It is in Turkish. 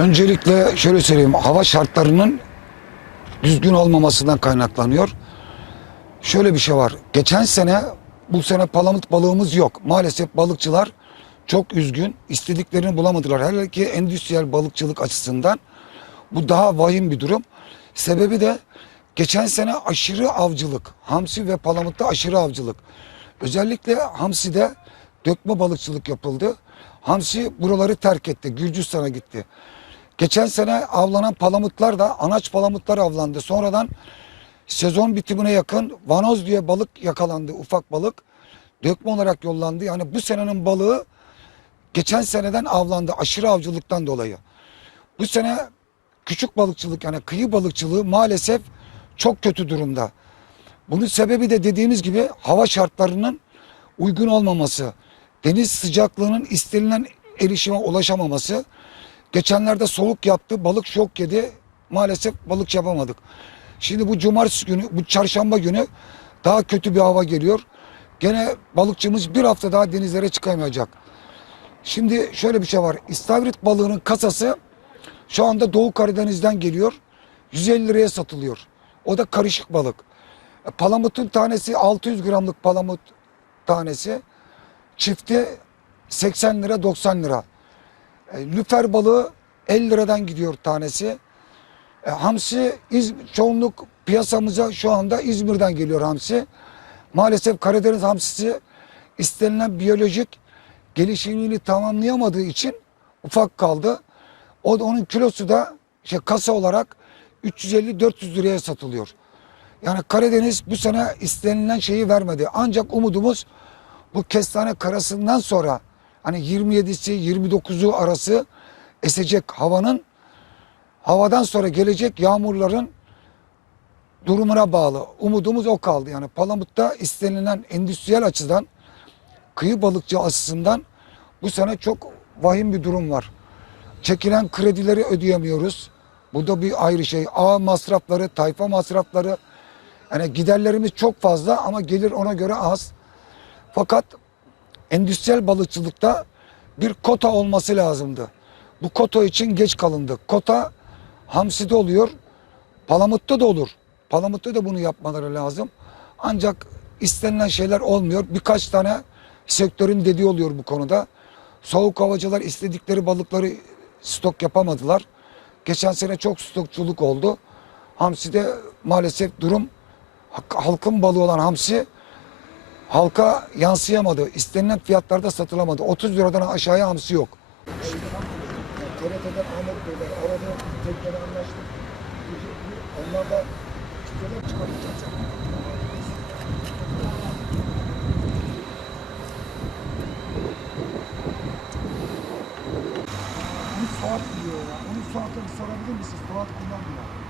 Öncelikle şöyle söyleyeyim. Hava şartlarının düzgün olmamasından kaynaklanıyor. Şöyle bir şey var. Geçen sene bu sene palamut balığımız yok. Maalesef balıkçılar çok üzgün. İstediklerini bulamadılar. Hele ki endüstriyel balıkçılık açısından bu daha vahim bir durum. Sebebi de geçen sene aşırı avcılık. Hamsi ve palamutta aşırı avcılık. Özellikle hamside dökme balıkçılık yapıldı. Hamsi buraları terk etti. Gürcistan'a gitti. Geçen sene avlanan palamutlar da anaç palamutlar avlandı. Sonradan sezon bitimine yakın vanoz diye balık yakalandı. Ufak balık. Dökme olarak yollandı. Yani bu senenin balığı geçen seneden avlandı. Aşırı avcılıktan dolayı. Bu sene küçük balıkçılık yani kıyı balıkçılığı maalesef çok kötü durumda. Bunun sebebi de dediğimiz gibi hava şartlarının uygun olmaması. Deniz sıcaklığının istenilen erişime ulaşamaması. Geçenlerde soğuk yaptı, balık şok yedi. Maalesef balık yapamadık. Şimdi bu cumartesi günü, bu çarşamba günü daha kötü bir hava geliyor. Gene balıkçımız bir hafta daha denizlere çıkamayacak. Şimdi şöyle bir şey var. İstavrit balığının kasası şu anda Doğu Karadeniz'den geliyor. 150 liraya satılıyor. O da karışık balık. E, Palamutun tanesi 600 gramlık palamut tanesi. Çifti 80 lira 90 lira. E, lüfer balığı 50 liradan gidiyor tanesi. E, hamsi İz, çoğunluk piyasamıza şu anda İzmir'den geliyor hamsi. Maalesef Karadeniz hamsisi istenilen biyolojik gelişimini tamamlayamadığı için ufak kaldı. O onun kilosu da şey kasa olarak 350-400 liraya satılıyor. Yani Karadeniz bu sene istenilen şeyi vermedi. Ancak umudumuz bu kestane karasından sonra hani 27'si 29'u arası esecek havanın havadan sonra gelecek yağmurların durumuna bağlı. Umudumuz o kaldı. Yani Palamut'ta istenilen endüstriyel açıdan kıyı balıkçı açısından bu sene çok vahim bir durum var. Çekilen kredileri ödeyemiyoruz. Bu da bir ayrı şey. Ağ masrafları, tayfa masrafları. Yani giderlerimiz çok fazla ama gelir ona göre az. Fakat endüstriyel balıkçılıkta bir kota olması lazımdı. Bu kota için geç kalındı. Kota hamside oluyor, palamutta da olur. Palamutta da bunu yapmaları lazım. Ancak istenilen şeyler olmuyor. Birkaç tane sektörün dediği oluyor bu konuda. Soğuk havacılar istedikleri balıkları stok yapamadılar. Geçen sene çok stokçuluk oldu. Hamsi'de maalesef durum halkın balığı olan hamsi halka yansıyamadı. İstenilen fiyatlarda satılamadı. 30 liradan aşağıya hamsi yok. TRT'den Ahmet Beyler aradı, tekrar anlaştık. Onlar da çıkıyorlar çıkartacağız. Onu Suat diyor ya. Onu bir sorabilir misiniz? Suat kullanmıyor.